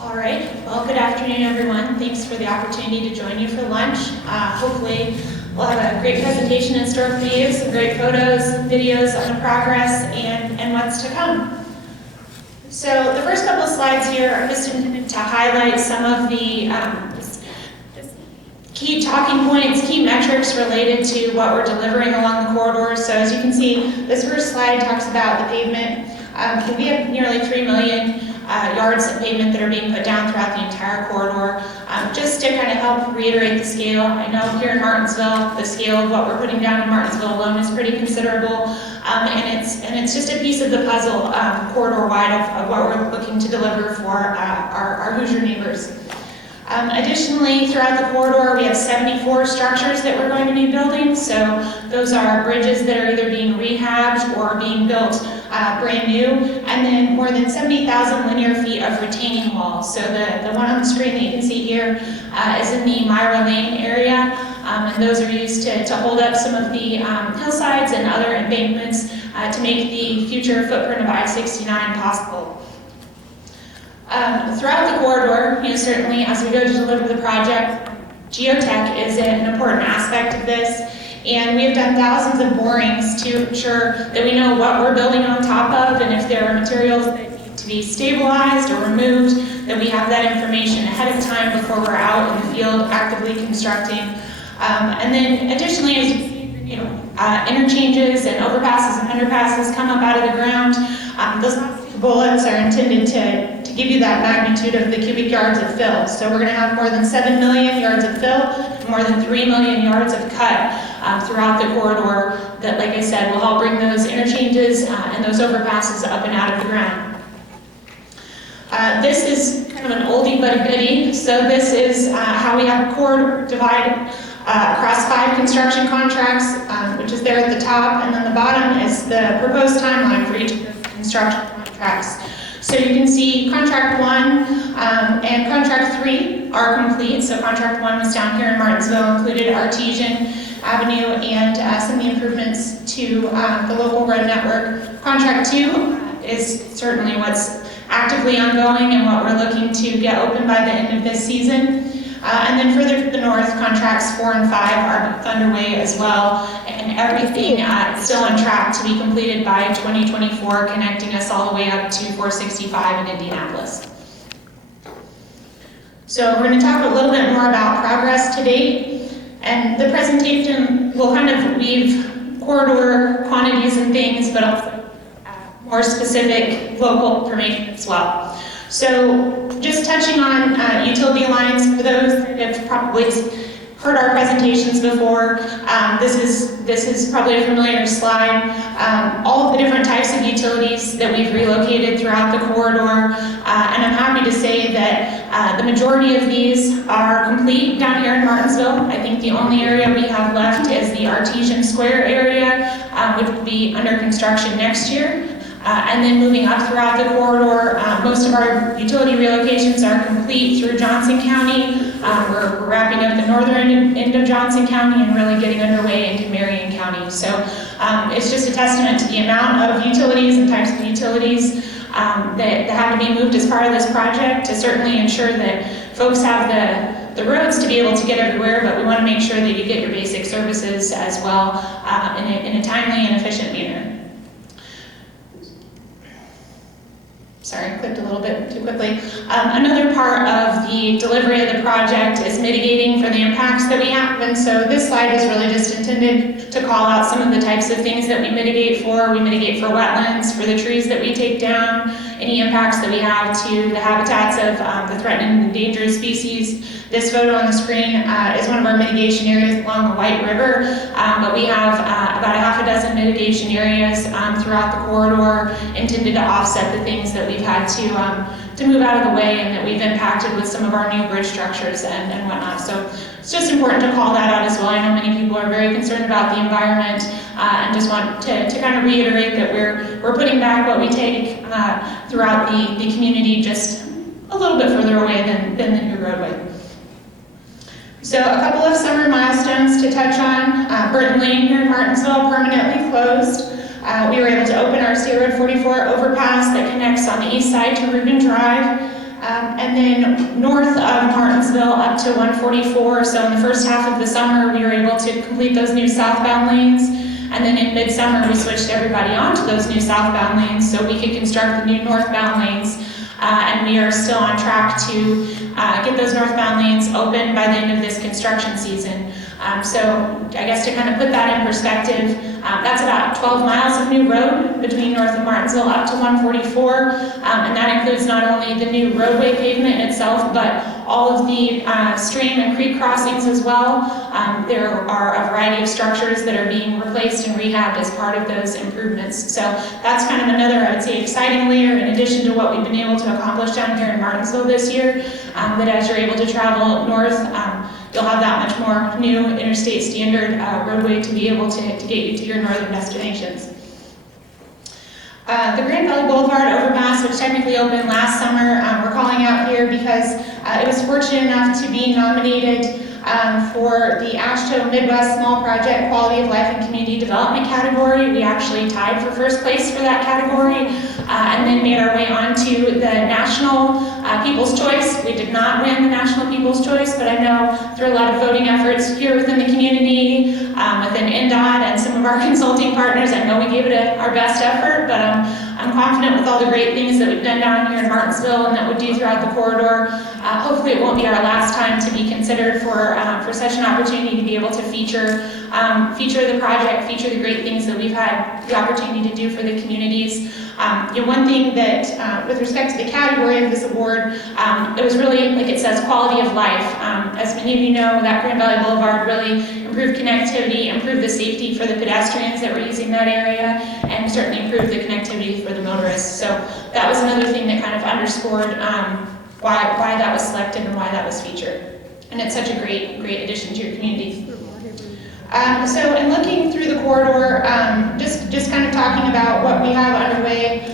All right, well, good afternoon, everyone. Thanks for the opportunity to join you for lunch. Hopefully, we'll have a great presentation in store for you, some great photos, videos on the progress, and what's to come. So the first couple of slides here are just intended to highlight some of the key talking points, key metrics related to what we're delivering along the corridor. So as you can see, this first slide talks about the pavement. We have nearly 3 million yards of pavement that are being put down throughout the entire corridor. Just to kind of help reiterate the scale, I know here in Martinsville, the scale of what we're putting down in Martinsville alone is pretty considerable, and it's just a piece of the puzzle corridor-wide of what we're looking to deliver for our Hoosier neighbors. Additionally, throughout the corridor, we have 74 structures that we're going to be building. So those are bridges that are either being rehabbed or being built brand new, and then more than 70,000 linear feet of retaining walls. So the one on the screen that you can see here is in the Meyer Lane area, and those are used to hold up some of the hillsides and other embankments to make the future footprint of I-69 possible. Throughout the corridor, certainly as we go to deliver the project, Geotech is an important aspect of this, and we have done thousands of borings to ensure that we know what we're building on top of, and if there are materials that need to be stabilized or removed, that we have that information ahead of time before we're out in the field actively constructing. And then additionally, as interchanges and overpasses and underpasses come up out of the ground, those bullets are intended to give you that magnitude of the cubic yards of fill. So we're going to have more than 7 million yards of fill, and more than 3 million yards of cut throughout the corridor that, like I said, will help bring those interchanges and those overpasses up and out of the ground. This is kind of an oldie but a goodie. So this is how we have a corridor divided across 5 construction contracts, which is there at the top, and then the bottom is the proposed timeline for each of the construction contracts. So you can see contract 1 and contract 3 are complete. So contract 1 was down here in Martinsville, included Artesian Avenue and some of the improvements to the local road network. Contract 2 is certainly what's actively ongoing and what we're looking to get open by the end of this season. And then further to the north, contracts 4 and 5 are underway as well, and everything still on track to be completed by 2024, connecting us all the way up to 465 in Indianapolis. So we're going to talk a little bit more about progress to date, and the presentation will kind of weave corridor quantities and things, but also more specific local information as well. So just touching on utility lines, for those that have probably heard our presentations before, this is probably a familiar slide. All of the different types of utilities that we've relocated throughout the corridor, and I'm happy to say that the majority of these are complete down here in Martinsville. I think the only area we have left is the Artesian Square area, which will be under construction next year. And then moving up throughout the corridor, most of our utility relocations are complete through Johnson County. We're wrapping up the northern end of Johnson County and really getting underway into Marion County. So it's just a testament to the amount of utilities and types of utilities that have to be moved as part of this project to certainly ensure that folks have the roads to be able to get everywhere, but we want to make sure that you get your basic services as well in a timely and efficient manner. Sorry, I clicked a little bit too quickly. Another part of the delivery of the project is mitigating for the impacts that we have. And so this slide is really just intended to call out some of the types of things that we mitigate for. We mitigate for wetlands, for the trees that we take down, any impacts that we have to the habitats of the threatened and endangered species. This photo on the screen is one of our mitigation areas along the White River, but we have about a half a dozen mitigation areas throughout the corridor intended to offset the things that we've had to move out of the way and that we've impacted with some of our new bridge structures and whatnot. So it's just important to call that out as well. I know many people are very concerned about the environment and just want to kind of reiterate that we're putting back what we take throughout the community just a little bit further away than the new roadway. So a couple of summer milestones to touch on. Burton Lane here in Martinsville permanently closed. We were able to open our State Road 44 overpass that connects on the east side to Rubin Drive. And And then north of Martinsville up to 144. So in the first half of the summer, we were able to complete those new southbound lanes. And then in midsummer, we switched everybody onto those new southbound lanes so we could construct the new northbound lanes. And we are still on track to get those northbound lanes open by the end of this construction season. So I guess to kind of put that in perspective, that's about 12 miles of new road between north of Martinsville up to 144. And that includes not only the new roadway pavement itself, but all of the stream and creek crossings as well. There are a variety of structures that are being replaced and rehabbed as part of those improvements. So that's kind of another, I'd say, exciting layer in addition to what we've been able to accomplish down here in Martinsville this year, that as you're able to travel north, you'll have that much more new interstate standard roadway to be able to get you to your northern destinations. The Grand Valley Blvd overpass, which technically opened last summer, we're calling out here because it was fortunate enough to be nominated for the AASHTO Midwest Small Project Quality of Life and Community Development category. We actually tied for first place for that category and then made our way onto the National People's Choice. We did not win the National People's Choice, but I know through a lot of voting efforts here within the community, within INDOT and some of our consulting partners, I know we gave it our best effort, but I'm confident with all the great things that we've done down here in Martinsville and that we'll do throughout the corridor. Hopefully it won't be our last time to be considered for such an opportunity to be able to feature the project, feature the great things that we've had the opportunity to do for the communities. One thing that, with respect to the category of this award, it was really, like it says, quality of life. As many of you know, that Grand Valley Boulevard really improved connectivity, improved the safety for the pedestrians that were using that area, and certainly improved the connectivity for the motorists. So that was another thing that kind of underscored why that was selected and why that was featured. And it's such a great addition to your community. So in looking through the corridor, just kind of talking about what we have underway,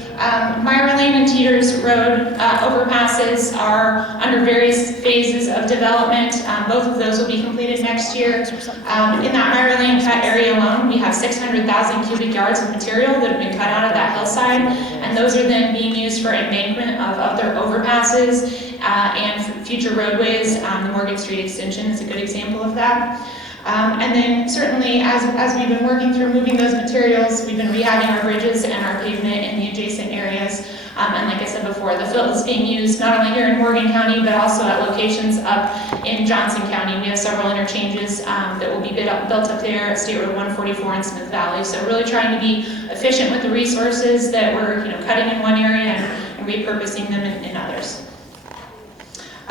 Meyer Lane and Teeters Road overpasses are under various phases of development. Both of those will be completed next year. In that Meyer Lane cut area alone, we have 600,000 cubic yards of material that have been cut out of that hillside, and those are then being used for embankment of other overpasses and for future roadways. The Morgan Street extension is a good example of that. And then certainly as we've been working through moving those materials, we've been rehabbing our bridges and our pavement in the adjacent areas. And like I said before, the fill is being used not only here in Morgan County, but also at locations up in Johnson County. We have several interchanges that will be built up there at State Road 144 in Smith Valley. So really trying to be efficient with the resources that we're cutting in one area and repurposing them in others.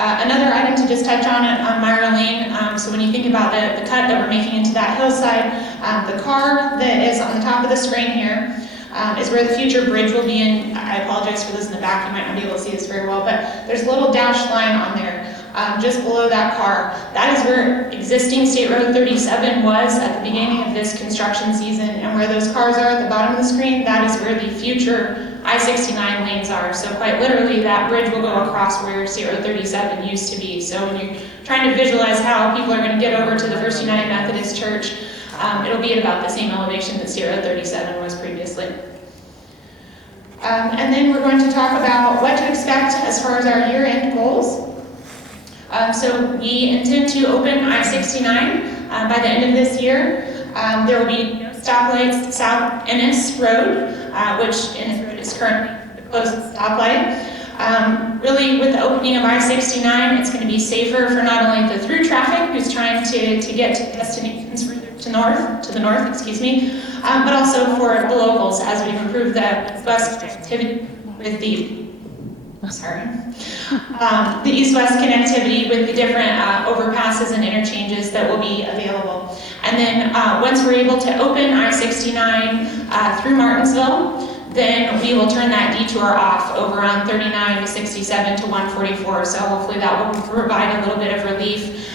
Another item to just touch on Meyer Lane, so when you think about the cut that we're making into that hillside, the car that is on the top of the screen here is where the future bridge will be in. I apologize for those in the back, you might not be able to see this very well, but there's a little dashed line on there just below that car. That is where existing State Road 37 was at the beginning of this construction season, and where those cars are at the bottom of the screen, that is where the future I-69 lanes are. So quite literally, that bridge will go across where State Road 37 used to be. So when you're trying to visualize how people are going to get over to the First United Methodist Church, it'll be at about the same elevation that State Road 37 was previously. And then we're going to talk about what to expect as far as our year-end goals. So we intend to open I-69 by the end of this year. There will be stoplights South Ennis Road, which Ennis Road is currently the closest stoplight. Really, with the opening of I-69, it's going to be safer for not only the through traffic who's trying to get to destinations further to the north, excuse me, but also for the locals as we improve the bus connectivity with the east-west connectivity with the different overpasses and interchanges that will be available. And then once we're able to open I-69 through Martinsville, then we will turn that detour off over on 39 to 67 to 144. So hopefully that will provide a little bit of relief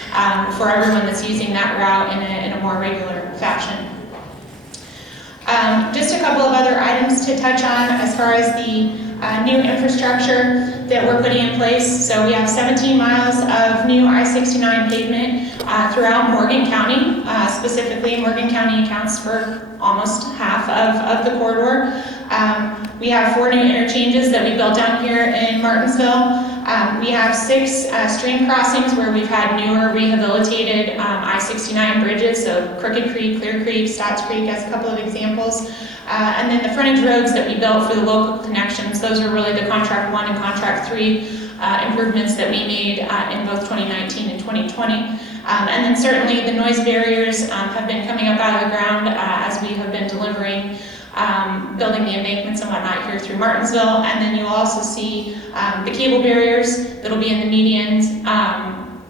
for everyone that's using that route in a more regular fashion. Just a couple of other items to touch on as far as the new infrastructure that we're putting in place. So we have 17 miles of new I-69 pavement throughout Morgan County. Specifically, Morgan County accounts for almost half of the corridor. We have 4 new interchanges that we built down here in Martinsville. We have 6 stream crossings where we've had newer rehabilitated I-69 bridges, so Crooked Creek, Clear Creek, Stotts Creek as a couple of examples. And then the frontage roads that we built for the local connections, those are really the Contract 1 and Contract 3 improvements that we made in both 2019 and 2020. And then certainly the noise barriers have been coming up out of the ground as we have been delivering, building the embankments and whatnot here through Martinsville. And then you'll also see the cable barriers that'll be in the medians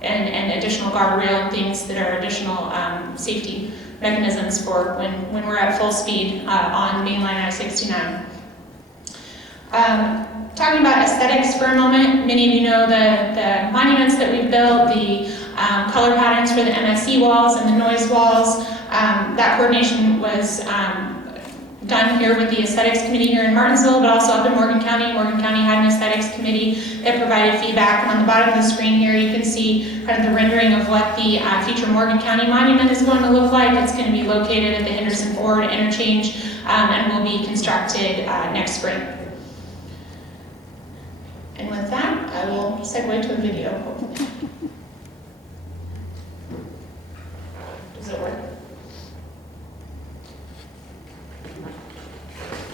and additional guardrail and things that are additional safety mechanisms for when we're at full speed on mainline I-69. Talking about aesthetics for a moment, many of you know the monuments that we've built, the color patterns for the MSE walls and the noise walls. That coordination was done here with the aesthetics committee here in Martinsville, but also up in Morgan County. Morgan County had an aesthetics committee that provided feedback. And on the bottom of the screen here, you can see kind of the rendering of what the future Morgan County monument is going to look like. It's going to be located at the Henderson Ford interchange and will be constructed next spring. And with that, I will segue to a video, hopefully. Does it work?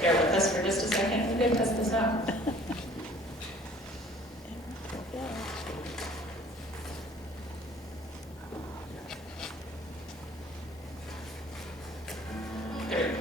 Bear with us for just a second. We're going to test this out. There we go.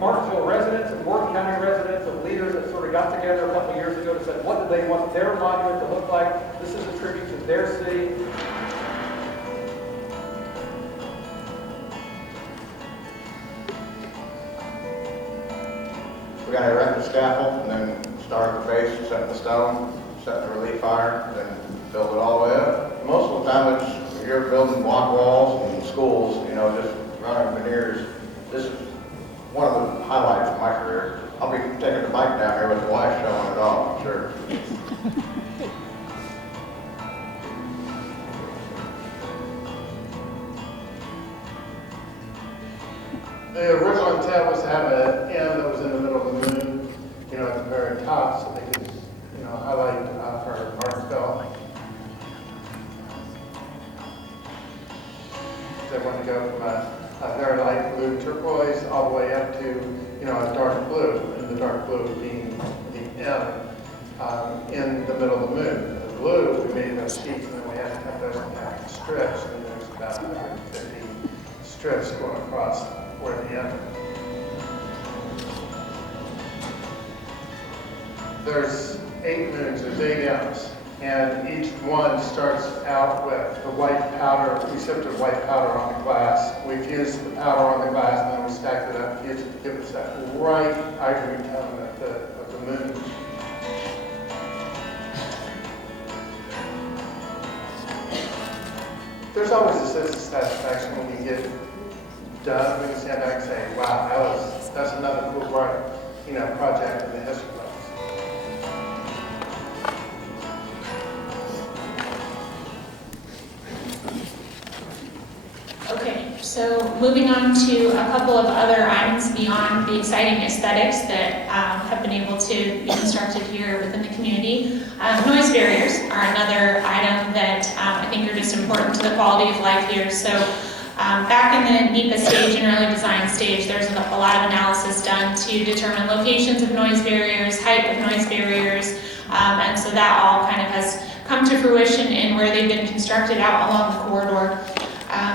Martinsville residents and Morgan County residents and leaders that sort of got together a couple of years ago to say, what do they want their monument to look like? This is a tribute to their city. We're going to erect the scaffold and then start at the base, set the stone, set the relief iron, then build it all the way up. Most of the time it's, you're building block walls and schools, you know, just running veneers. This is one of the highlights of my career. I'll be taking the bike down here with the wife showing it off, I'm sure. The original intent was to have an M that was in the middle of the moon, you know, at the very top, so they could, you know, highlight for Martinsville. They wanted to go from a very light blue turquoise all the way up to, you know, a dark blue, and the dark blue being the M in the middle of the moon. The blue, we made those sheets, and then we had to cut those in strips, and there's about 150 strips going across where the M. There's 8 moons, there's 8 M's. And each one starts out with the white powder, precipitated white powder on the glass. We fused the powder on the glass, and then we stacked it up, fused it to give us that bright ivory tone of the moon. There's always a sense of satisfaction when we get done. We can stand back and say, wow, that's another cool, bright, you know, project in the history books. Okay, so moving on to a couple of other items beyond the exciting aesthetics that have been able to be constructed here within the community. Noise barriers are another item that I think are just important to the quality of life here. So back in the NEPA stage and early design stage, there's a lot of analysis done to determine locations of noise barriers, height of noise barriers, and so that all kind of has come to fruition in where they've been constructed out along the corridor.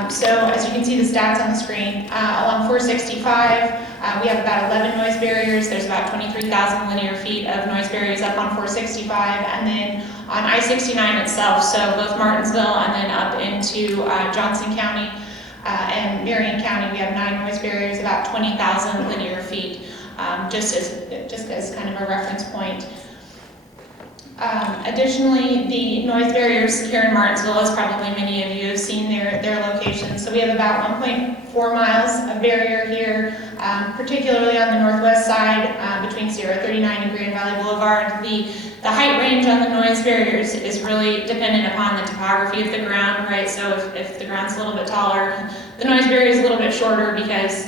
So as you can see the stats on the screen, along 465, we have about 11 noise barriers. There's about 23,000 linear feet of noise barriers up on 465, and then on I-69 itself, so both Martinsville and then up into Johnson County and Marion County, we have 9 noise barriers, about 20,000 linear feet, just as kind of a reference point. Additionally, the noise barriers here in Martinsville, as probably many of you have seen their locations. So we have about 1.4 miles of barrier here, particularly on the northwest side between Sierra 39 and Grand Valley Blvd. the height range on the noise barriers is really dependent upon the topography of the ground, right? So if the ground's a little bit taller, the noise barrier is a little bit shorter because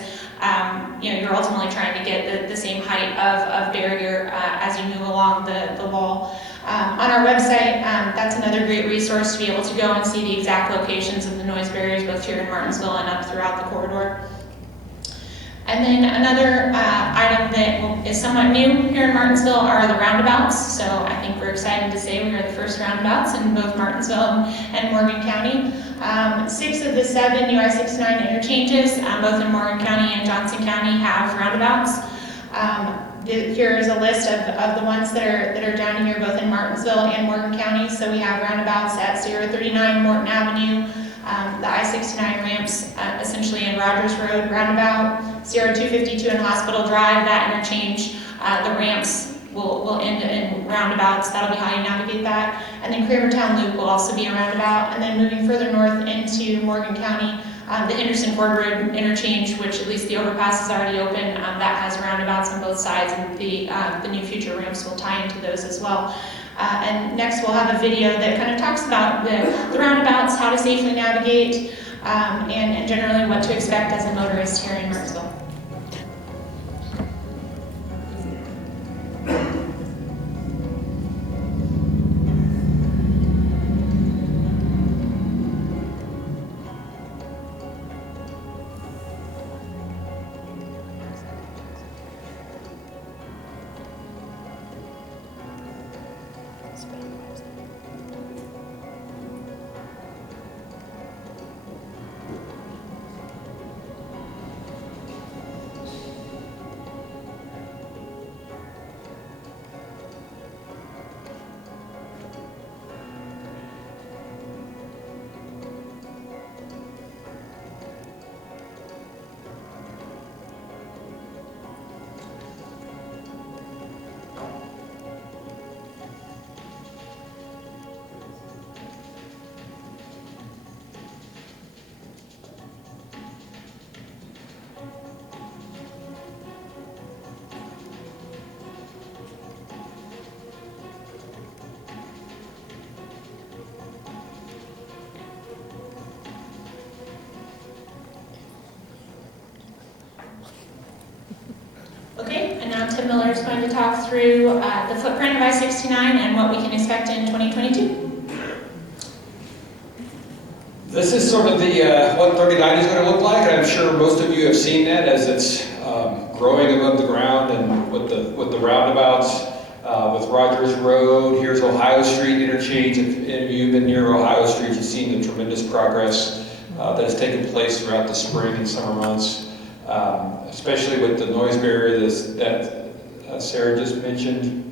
you're ultimately trying to get the same height of barrier as you move along the wall. On our website, that's another great resource to be able to go and see the exact locations of the noise barriers, both here in Martinsville and up throughout the corridor. And then another item that is somewhat new here in Martinsville are the roundabouts. So I think we're excited to say we are the first roundabouts in both Martinsville and Morgan County. 6 of the 7 new I-69 interchanges, both in Morgan County and Johnson County, have roundabouts. Here is a list of the ones that are down here, both in Martinsville and Morgan County. So we have roundabouts at 039 Morton Avenue, the I-69 ramps essentially in Rogers Road roundabout, 0252 in Hospital Drive, that interchange, the ramps will end in roundabouts. That'll be how you navigate that. And then Cramertown Loop will also be a roundabout. And then moving further north into Morgan County, the Henderson Ford Road interchange, which at least the overpass is already open, that has roundabouts on both sides, and the new future ramps will tie into those as well. And next we'll have a video that kind of talks about the roundabouts, how to safely navigate, and generally what to expect as a motorist here in Martinsville. Okay, and now Tim Miller is going to talk through the footprint of I-69 and what we can expect in 2022. This is sort of the what 39 is going to look like. I'm sure most of you have seen that as it's growing above the ground, and with the roundabouts, with Rogers Road. Here's Ohio Street interchange. If any of you have been near Ohio Street, you've seen the tremendous progress that has taken place throughout the spring and summer months. Especially with the noise barrier that Sarah just mentioned.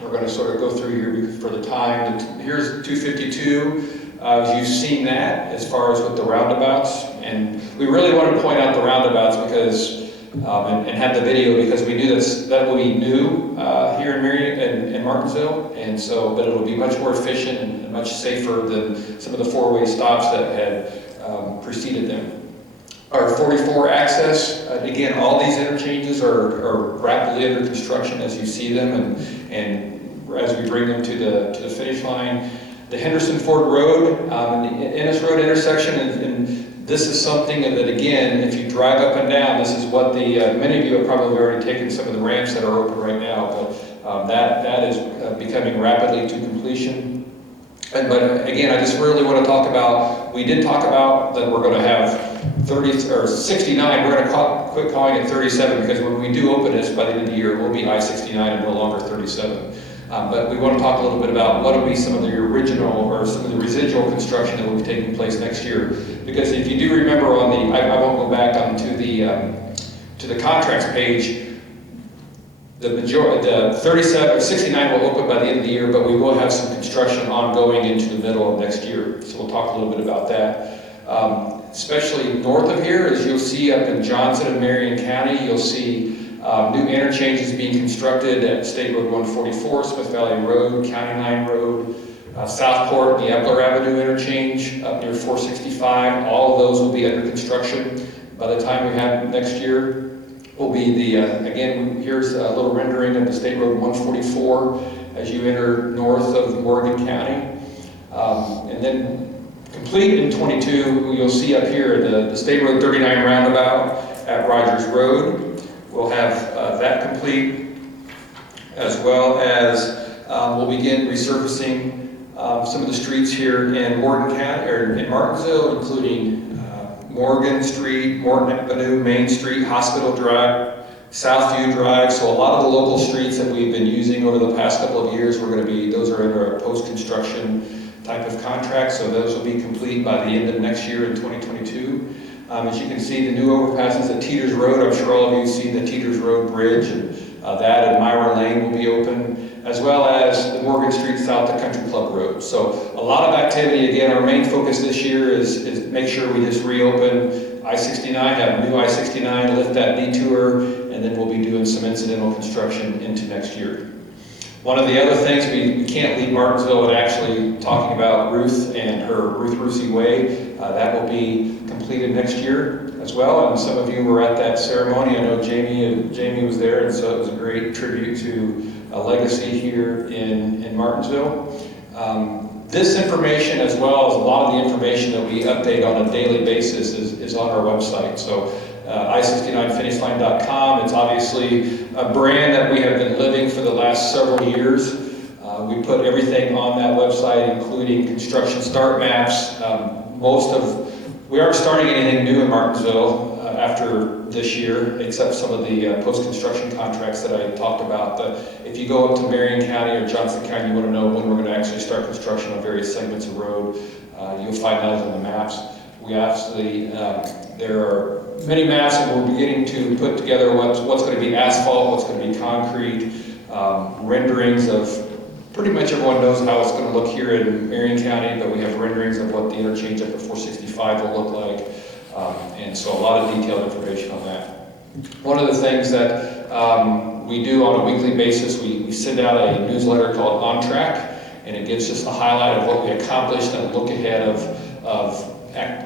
We're going to sort of go through here for the time. Here's 252. You've seen that as far as with the roundabouts. And we really want to point out the roundabouts because, and have the video, because we knew that will be new here in Marion and Martinsville. And so, but it'll be much more efficient and much safer than some of the four-way stops that had preceded them. Our 44 access, again, all these interchanges are rapidly under construction as you see them, and as we bring them to the finish line. The Henderson Ford Road and the Ennis Road intersection, and this is something that, again, if you drive up and down, this is what many of you have probably already taken some of the ramps that are open right now, but that is becoming rapidly to completion. But again, I just really want to talk about, we did talk about that we're going to have 69, we're going to quit calling it 37, because when we do open this by the end of the year, it will be I-69 and no longer 37. But we want to talk a little bit about what will be some of the original or some of the residual construction that will be taking place next year. Because if you do remember on the, I won't go back onto the contracts page, the 37 or 69 will open by the end of the year, but we will have some construction ongoing into the middle of next year. So we'll talk a little bit about that. Especially north of here, as you'll see up in Johnson and Marion County, you'll see new interchanges being constructed at State Road 144, Smith Valley Road, County Line Road, Southport, the Epler Avenue interchange up near 465. All of those will be under construction by the time we have next year. Will be again, here's a little rendering of the State Road 144 as you enter north of Morgan County. And then complete in 22, you'll see up here the State Road 39 roundabout at Rogers Road. We'll have that complete, as well as we'll begin resurfacing some of the streets here in Morgan County, or in Martinsville, including Morgan Street, Morton Avenue, Main Street, Hospital Drive, Southview Drive. So a lot of the local streets that we've been using over the past couple of years, those are under a post-construction type of contract. So those will be complete by the end of next year in 2022. As you can see, the new overpasses at Teeters Road. I'm sure all of you have seen the Teeters Road Bridge, and that and Meyer Lane will be open, as well as the Morgan Street South to Country Club Road. So a lot of activity. Again, our main focus this year is make sure we just reopen I-69, have a new I-69, lift that detour, and then we'll be doing some incidental construction into next year. One of the other things, we can't leave Martinsville without actually talking about Ruth and her Ruth Rusey Way. That will be completed next year as well, and some of you were at that ceremony. I know Jamie was there, and so it was a great tribute to a legacy here in Martinsville. This information, as well as a lot of the information that we update on a daily basis, is on our website. So I69finishline.com. It's obviously a brand that we have been living for the last several years. We put everything on that website, including construction start maps. We aren't starting anything new in Martinsville after this year, except some of the post-construction contracts that I talked about. But if you go up to Marion County or Johnson County, you want to know when we're going to actually start construction on various segments of road. You'll find those on the maps. We actually, there are many maps, and we're beginning to put together what's going to be asphalt, what's going to be concrete, renderings of, pretty much everyone knows how it's going to look here in Marion County, but we have renderings of what the interchange up at 465 will look like. And so a lot of detailed information on that. One of the things that we do on a weekly basis, we send out a newsletter called On Track, and it gives just a highlight of what we accomplished and a look ahead of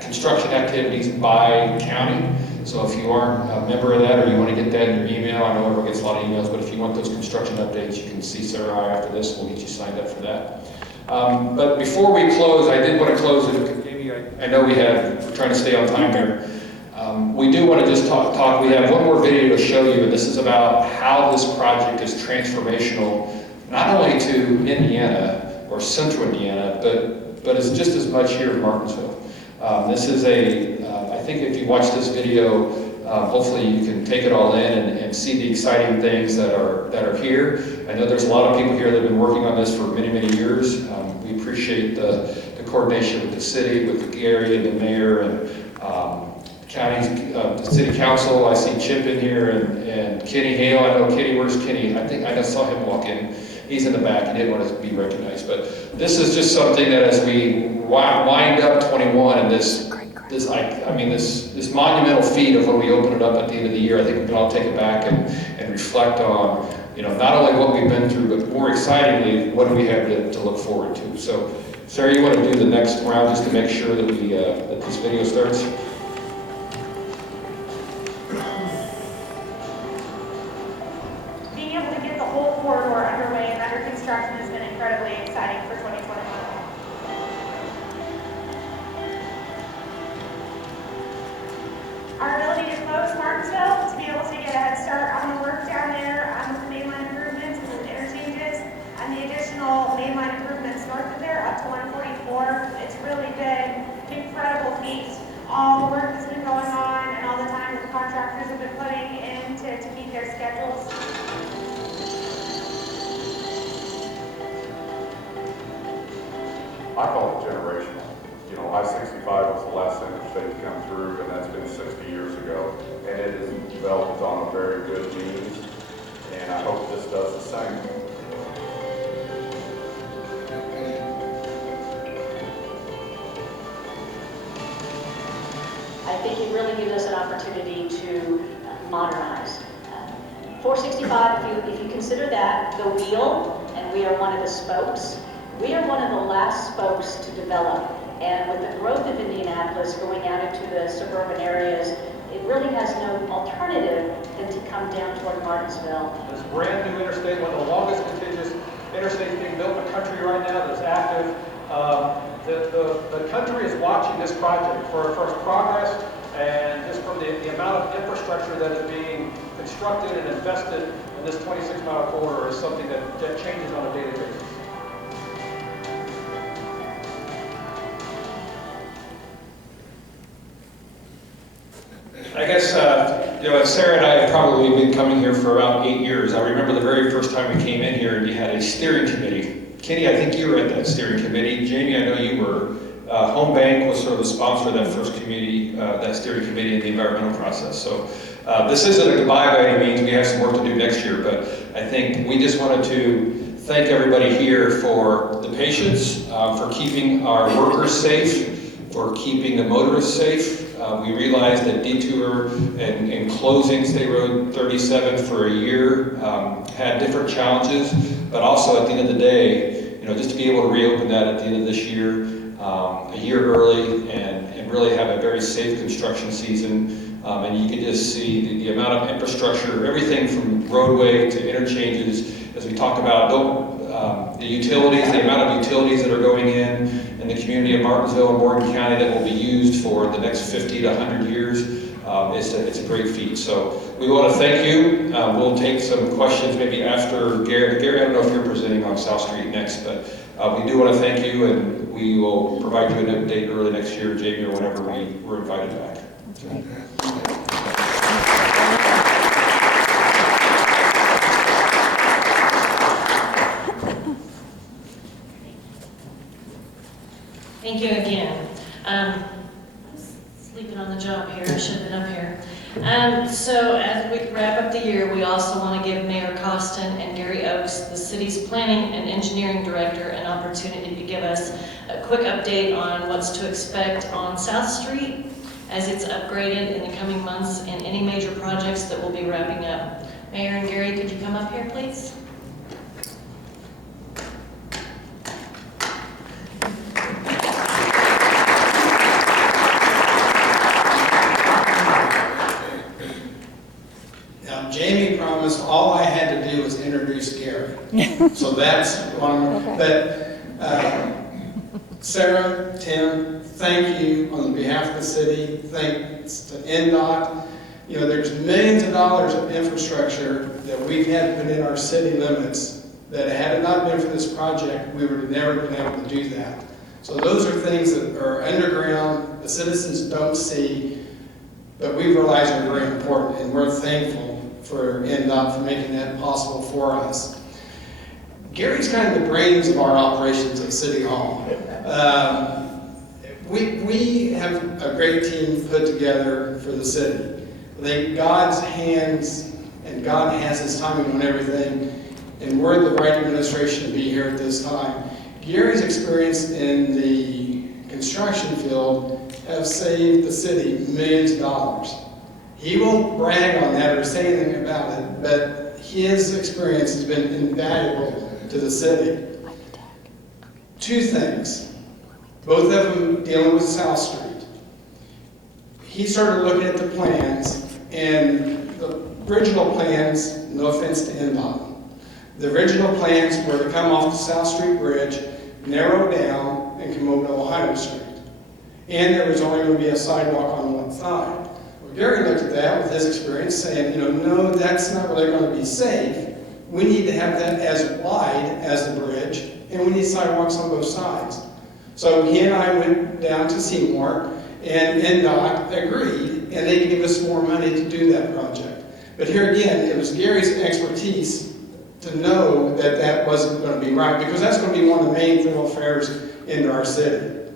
construction activities by county. So if you aren't a member of that, or you want to get that in your email, I know everyone gets a lot of emails, but if you want those construction updates, you can see Sarah and I after this. We'll get you signed up for that. But before we close, I did want to close it. Amy, I know we're trying to stay on time here. We do want to just talk. We have one more video to show you, and this is about how this project is transformational, not only to Indiana or central Indiana, but it's just as much here in Martinsville. This is I think if you watch this video, hopefully you can take it all in and see the exciting things that are here. I know there's a lot of people here that have been working on this for many, many years. We appreciate the coordination with the city, with Gary and the mayor, and the city council. I see Chip in here, and Kenny Hale. I know Kenny, where's Kenny? I just saw him walk in. He's in the back. He didn't want to be recognized. But this is just something that as we wind up 21 and this monumental feat of when we open it up at the end of the year, I think we can all take it back and reflect on, not only what we've been through, but more excitingly, what do we have to look forward to. So, Sarah, you want to do the next round just to make sure that that this video starts? Being able to get the whole corridor underway and under construction has been incredibly exciting for 2021. Our ability to close Martinsville, to be able to get a head start on the work down there with the mainline improvements and the interchanges, and the additional mainline improvements north of there up to 144. It's really been an incredible feat. All the work that's been going on and all the time that the contractors have been putting in to meet their schedules. I call it generational. I-65 was the last interstate to come through, and that's been 60 years ago, and it is developed on a very good means, and I hope this does the same. I think it really gives us an opportunity to modernize. 465, if you consider that the wheel, and we are one of the spokes, we are one of the last spokes to develop. And with the growth of Indianapolis going out into the suburban areas, it really has no alternative than to come down toward Martinsville. This brand new interstate, one of the longest contiguous interstate being built in the country right now that's active. The country is watching this project for its progress, and just from the amount of infrastructure that is being constructed and invested in this 26-mile corridor is something that changes on a daily basis. I guess, Sarah and I have probably been coming here for about 8 years. I remember the very first time we came in here and you had a steering committee. Kenny, I think you were at that steering committee. Jamie, I know you were. Home Bank was sort of the sponsor of that first committee, that steering committee in the environmental process. So this isn't a goodbye by any means. We have some work to do next year, but I think we just wanted to thank everybody here for the patience, for keeping our workers safe, for keeping the motorists safe. We realized that detour and closing State Road 37 for a year had different challenges, but also at the end of the day, just to be able to reopen that at the end of this year, a year early, and really have a very safe construction season. And you can just see the amount of infrastructure, everything from roadway to interchanges, as we talked about, the utilities, the amount of utilities that are going in the community of Martinsville and Morgan County that will be used for the next 50 to 100 years. It's a great feat. So we want to thank you. We'll take some questions maybe after Gary. Gary, I don't know if you're presenting on South Street next, but we do want to thank you, and we will provide you an update early next year, Jamie, or whenever we're invited back. Thank you again. I was sleeping on the job here. I should have been up here. So as we wrap up the year, we also want to give Mayor Costin and Gary Oakes, the city's planning and engineering director, an opportunity to give us a quick update on what's to expect on South Street as it's upgraded in the coming months and any major projects that will be wrapping up. Mayor and Gary, could you come up here, please? Jamie promised all I had to do was introduce Gary. So that's one. But Sarah, Tim, thank you on behalf of the city. Thanks to INDOT. There's millions of dollars of infrastructure that we've had to put in our city limits that had it not been for this project, we would have never been able to do that. So those are things that are underground, the citizens don't see, but we realize are very important, and we're thankful for INDOT for making that possible for us. Gary's kind of the brains of our operations at City Hall. We have a great team put together for the city. I think God's hands, and God has His timing on everything, and we're the right administration to be here at this time. Gary's experience in the construction field has saved the city millions of dollars. He won't brag on that or say anything about it, but his experience has been invaluable to the city. Two things, both of them dealing with South Street. He started looking at the plans, and the original plans, no offense to INDOT, the original plans were to come off the South Street Bridge, narrow down, and come over to Ohio Street. And there was only going to be a sidewalk on one side. Gary looked at that with his experience saying, no, that's not really going to be safe. We need to have that as wide as the bridge, and we need sidewalks on both sides. So he and I went down to Seymour, and INDOT agreed, and they gave us more money to do that project. But here again, it was Gary's expertise to know that that wasn't going to be right, because that's going to be one of the main thoroughfares into our city.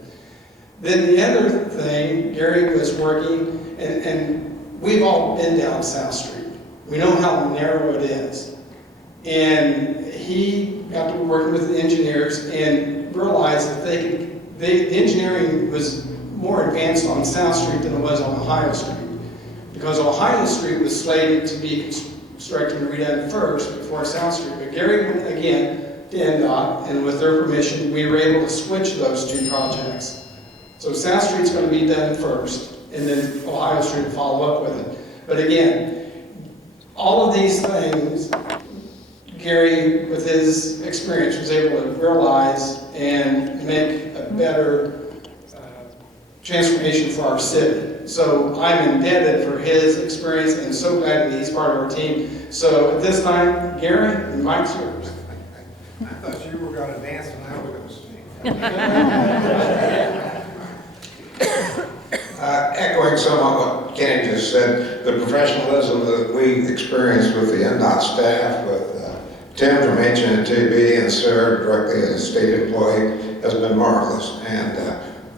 Then the other thing, Gary was working, and we've all been down South Street. We know how narrow it is. And he got to working with the engineers and realized that the engineering was more advanced on South Street than it was on Ohio Street. Because Ohio Street was slated to be constructed and redone first before South Street. But Gary went again to INDOT, and with their permission, we were able to switch those two projects. So South Street's going to be done first, and then Ohio Street will follow up with it. But again, all of these things, Gary, with his experience, was able to realize and make a better transformation for our city. So I'm indebted for his experience and so glad that he's part of our team. So at this time, Gary, the mic's yours. I thought you were going to dance and I was going to speak. Echoing some of what Kenny just said, the professionalism that we experienced with the INDOT staff, with Tim from HNTB and Sarah directly as a state employee, has been marvelous. And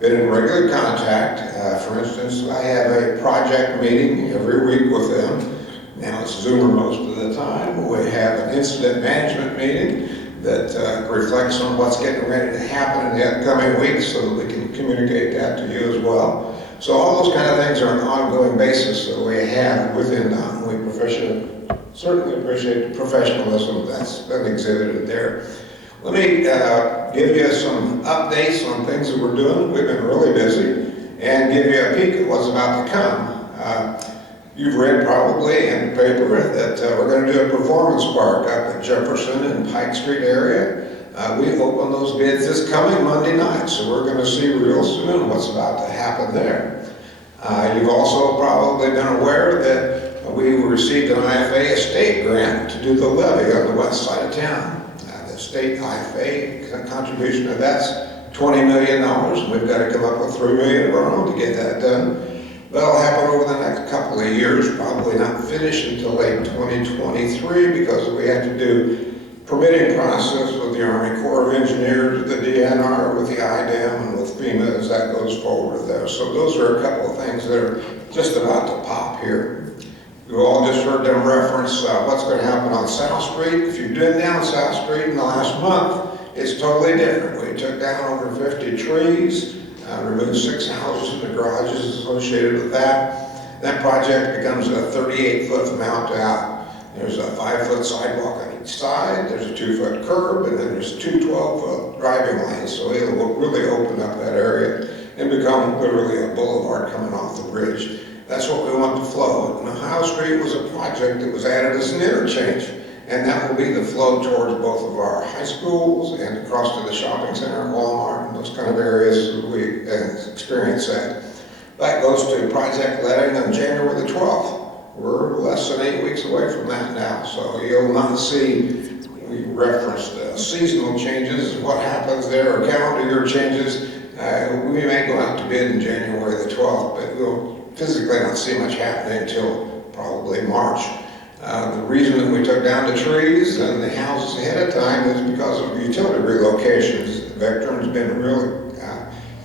been in regular contact. For instance, I have a project meeting every week with them. Now it's Zoomer most of the time. We have an incident management meeting that reflects on what's getting ready to happen in the upcoming weeks so that we can communicate that to you as well. So all those kind of things are on an ongoing basis that we have within INDOT. We certainly appreciate the professionalism that's been exhibited there. Let me give you some updates on things that we're doing. We've been really busy, and give you a peek at what's about to come. You've read probably in the paper that we're going to do a performance park up at Jefferson and Pike Street area. We open those bids this coming Monday night, so we're going to see real soon what's about to happen there. You've also probably been aware that we received an IFA estate grant to do the levee on the west side of town. The state IFA contribution of that's $20 million, and we've got to come up with $3 million of our own to get that done. That'll happen over the next couple of years, probably not finish until late 2023 because we have to do permitting process with the Army Corps of Engineers, the DNR, with the IDEM, and with FEMA as that goes forward there. So those are a couple of things that are just about to pop here. You've all just heard them reference what's going to happen on South Street. If you've been down South Street in the last month, it's totally different. We took down over 50 trees, removed 6 houses and the garages associated with that. That project becomes a 38-foot mount out. There's a 5-foot sidewalk on each side, there's a 2-foot curb, and then there's 2 12-foot driving lanes. So it'll really open up that area and become literally a boulevard coming off the bridge. That's what we want to flow. And Ohio Street was a project that was added as an interchange, and that will be the flow towards both of our high schools and across to the shopping center, Walmart, and those kind of areas that we experience that. That goes to project letting on January the 12th. We're less than 8 weeks away from that now, so you'll not see, we referenced seasonal changes, what happens there, or calendar year changes. We may go out to bid in January the 12th, but we'll physically not see much happening until probably March. The reason that we took down the trees and the houses ahead of time is because of utility relocations. Vectron's been really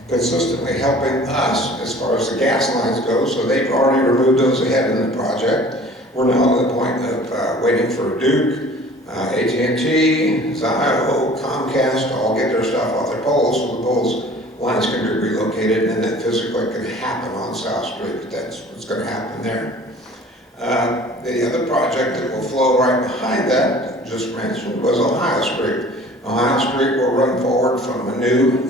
consistently helping us as far as the gas lines go, so they've already removed those ahead in the project. We're now at the point of waiting for Duke, AT&T, Zio, Comcast to all get their stuff off their poles, so the poles lines can be relocated and that physically can happen on South Street. That's what's going to happen there. The other project that will flow right behind that, just mentioned, was Ohio Street. Ohio Street will run forward from a new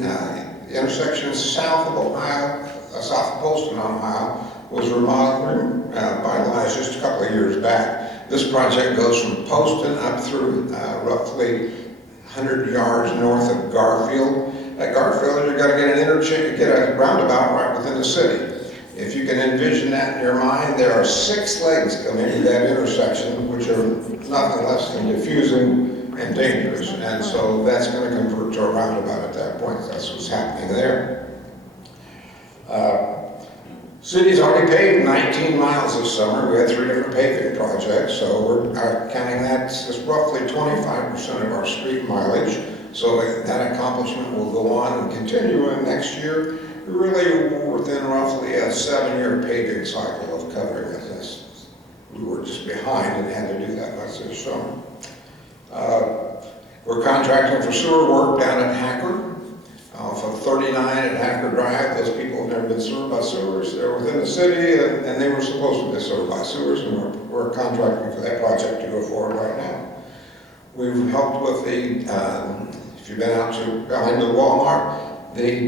intersection south of Ohio, south of Poston, Ohio, was remodeled, finalized just a couple of years back. This project goes from Poston up through roughly 100 yards north of Garfield. At Garfield, you're going to get an interchange, get a roundabout right within the city. If you can envision that in your mind, there are 6 legs coming into that intersection, which are nothing less than confusing and dangerous. And so that's going to convert to a roundabout at that point. That's what's happening there. City's already paved 19 miles this summer. We had 3 different paving projects, so we're counting that as roughly 25% of our street mileage. So that accomplishment will go on and continue in next year. Really within roughly a 7-year paving cycle of covering this. We were just behind and had to do that much this summer. We're contracting for sewer work down at Hacker. From 39 at Hacker Drive, those people have never been served by sewers. They're within the city and they were supposed to be served by sewers, and we're contracting for that project to go forward right now. We've helped with the, if you've been out to behind the Walmart, the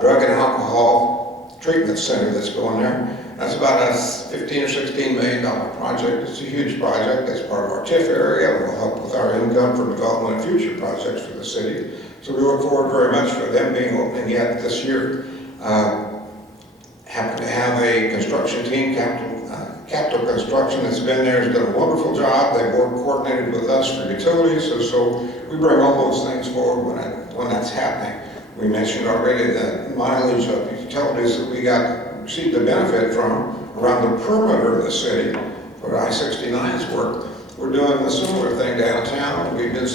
drug and alcohol treatment center that's going there. That's about a $15 or $16 million project. It's a huge project. That's part of our TIF area. It will help with our income for development of future projects for the city. So we look forward very much for them being opening yet this year. Happen to have a construction team, Capital Construction, that's been there, has done a wonderful job. They've worked coordinated with us for utilities, so we bring all those things forward when that's happening. We mentioned already the mileage of utilities that we received the benefit from around the perimeter of the city for I-69's work. We're doing a similar thing downtown. We've been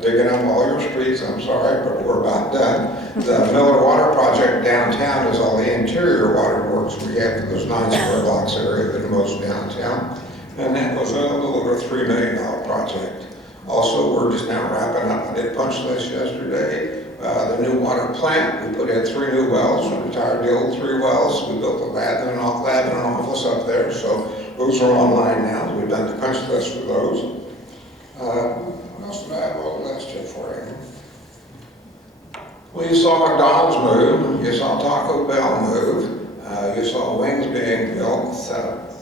digging up all your streets, I'm sorry, but we're about done. The Miller Water Project downtown is all the interior water works we have for those 9 square blocks area that are most downtown. And that was a little over a $3 million project. Also, we're just now wrapping up, I did punch list yesterday. The new water plant, we put in 3 new wells, we retired the old 3 wells. We built a lab and an office up there, so those are online now. We've done the punch list for those. What else did I have on the list here for you? Well, you saw McDonald's move, you saw Taco Bell move, you saw wings being built.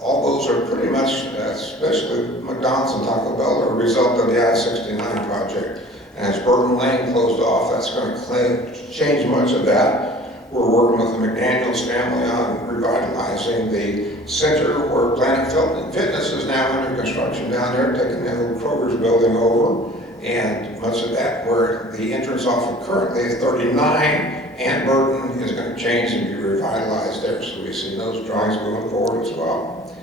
All those are pretty much, especially McDonald's and Taco Bell, are a result of the I-69 project. And as Burton Lane closed off, that's going to change much of that. We're working with the McDaniels family on revitalizing the center where Planet Fitness is now under construction down there, taking the old Kroger's building over. And much of that where the entrance off of currently 39 and Burton is going to change and be revitalized there. So we see those drawings going forward as well.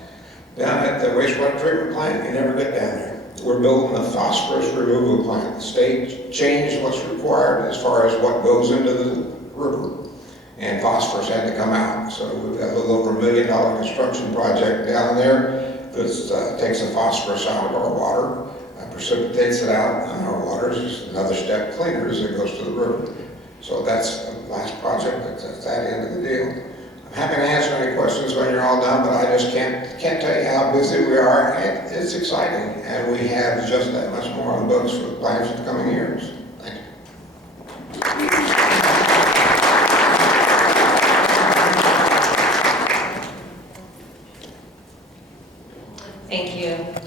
Down at the wastewater treatment plant, you never get down there. We're building a phosphorus removal plant. The state changed what's required as far as what goes into the river, and phosphorus had to come out. So we've got a little over $1 million construction project down there that takes the phosphorus out of our water, precipitates it out in our waters, just another step cleaner as it goes to the river. So that's the last project, that's that end of the deal. I'm happy to answer any questions when you're all done, but I just can't tell you how busy we are. It's exciting, and we have just that much more on the books for the plans for the coming years. Thank you. Thank you.